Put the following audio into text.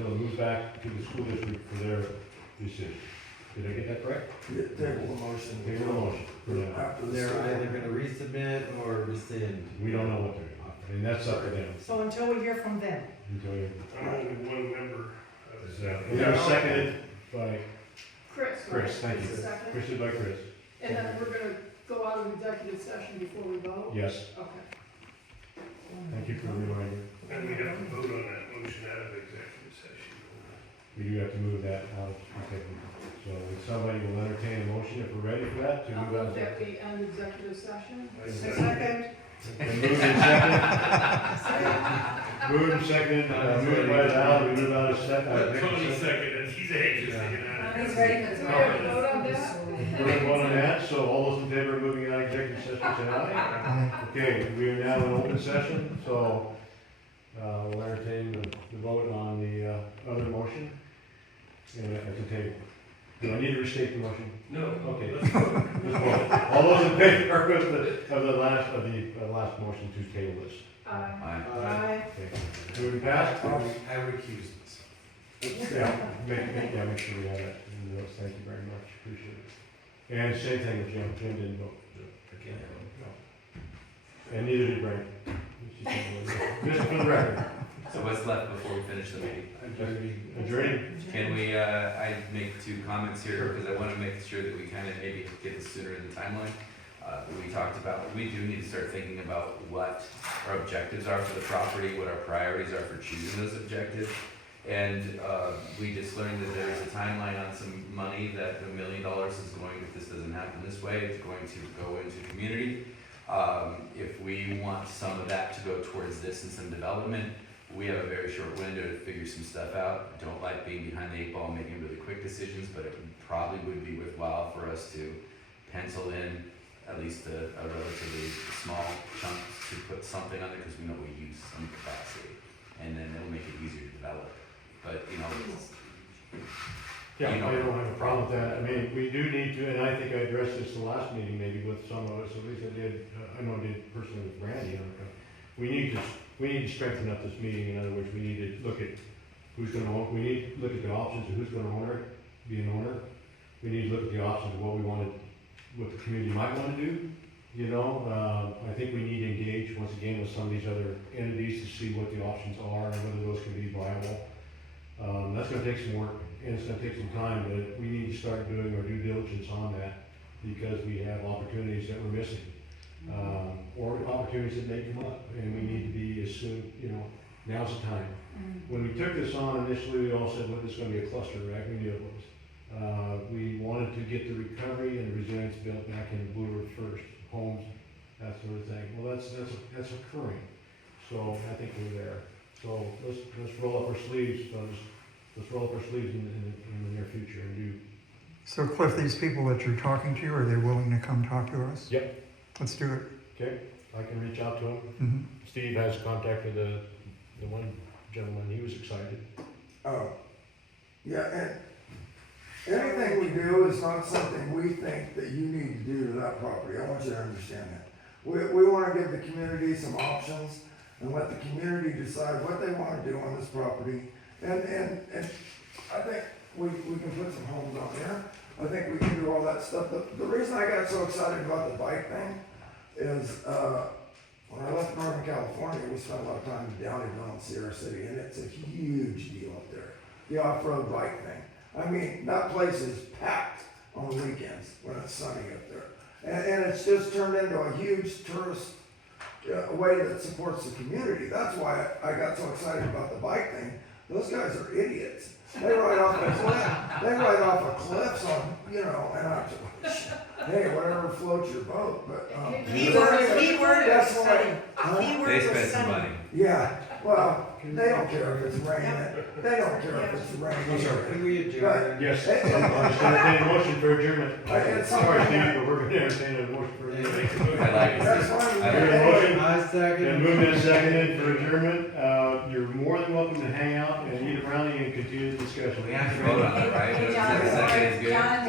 until it moves back to the school district for their decision. Did I get that correct? Table the motion. Table the motion for now. After the They're school. either gonna resubmit or rescind. We don't know what they're doing. I mean, that's up to them. So until we hear from them. Until you, I'm only one member of is it. that, we have seconded by Chris, right? Chris, thank you. Second. Chris by Chris. And then we're gonna go out of executive session before we vote? Yes, Okay. thank you for the reminder. And we have to vote on that motion out of executive session. We do have to move that out. Okay. So somebody will entertain a motion if we're ready for that to I'll move out. move that we end executive session. I Second. And moved and seconded. Moved and seconded, moved by Val, we move out of Let Tony second. second, he's anxious to get out of He's here. ready for Do we have to vote on that? We're going to vote on that, so all those in favor of moving out of executive session, say aye. Okay, we are now in open session, so, we'll entertain the vote on the, other motion. And at the table. Do I need to restate the motion? No, Okay. let's vote. Let's vote. All those in favor of the last motion to table this? Aye. Okay. Moving past? I recuse myself. Yeah, make sure we have that in the notes, thank you very much, appreciate it. And same thing with Jim, Jim didn't vote. Again. No. And neither did Brent. Just for the record. So what's left before we finish the meeting? Adjourning? Can we, I make two comments here, because I wanna make sure that we kinda maybe get this sooner in the timeline. We talked about, we do need to start thinking about what our objectives are for the property, what our priorities are for choosing those objectives. And, we just learned that there's a timeline on some money that $1 million is going, if this doesn't happen this way, it's going to go into community. If we want some of that to go towards this and some development, we have a very short window to figure some stuff out. I don't like being behind the eight ball, making really quick decisions, but it probably would be worthwhile for us to pencil in at least a relatively small chunk to put something on there, because we know we use some capacity, and then it'll make it easier to develop. But, you know, Yeah, You know. I don't have a problem with that, I mean, we do need to, and I think I addressed this the last meeting maybe with some of us, at least I did, I know I did personally with Randy on it. We need to strengthen up this meeting, in other words, we need to look at who's gonna own, we need to look at the options of who's gonna own it, be an owner. We need to look at the options of what we wanted, what the community might wanna do, you know, I think we need to engage once again with some of these other entities to see what the options are and whether those can be viable. That's gonna take some work, and it's gonna take some time, but we need to start doing our due diligence on that, because we have opportunities that we're missing. Or opportunities that may come up, and we need to be as soon, you know, now's the time. When we took this on initially, we all said, well, this is gonna be a cluster, right? We knew it was. We wanted to get the recovery and the resilience built back in Blue Earth first, homes, that sort of thing. Well, that's occurring, so I think we're there. So let's roll up our sleeves, fellas. Let's roll up our sleeves in the near future and do. So Cliff, these people that you're talking to, are they willing to come talk to us? Yep. Let's do it. Okay, I can reach out to him. Mhm. Steve has contacted the one gentleman, he was excited. Oh, yeah, and anything we do is not something we think that you need to do to that property. I want you to understand that. We wanna give the community some options and let the community decide what they wanna do on this property. And I think we can put some homes on there. I think we can do all that stuff. The reason I got so excited about the bike thing is, when I left Northern California, we spent a lot of time in Downeyville and Sierra City, and it's a huge deal up there. The off-road bike thing. I mean, that place is packed on the weekends when it's sunny up there. And it's just turned into a huge tourist way that supports the community. That's why I got so excited about the bike thing. Those guys are idiots. They ride off a cliff. They ride off of cliffs on, you know, and I'm just, hey, whatever floats your boat. But Keyword is That's sunny. Huh? Keyword they is spent some sunny. money. yeah, well, they don't care if it's raining. They don't care if it's raining. Can we adjourn? Yes, I'm just entertaining a motion for adjournment. It's- Sorry, Steve, but we're gonna entertain a motion for adjournment. I like it. That's fine. I Here's a Hey, motion. I Been second. moved and seconded for adjournment. You're more than welcome to hang out and eat a brownie and continue the discussion. We have to vote on it, right? Hey, Is John, that second is good? John,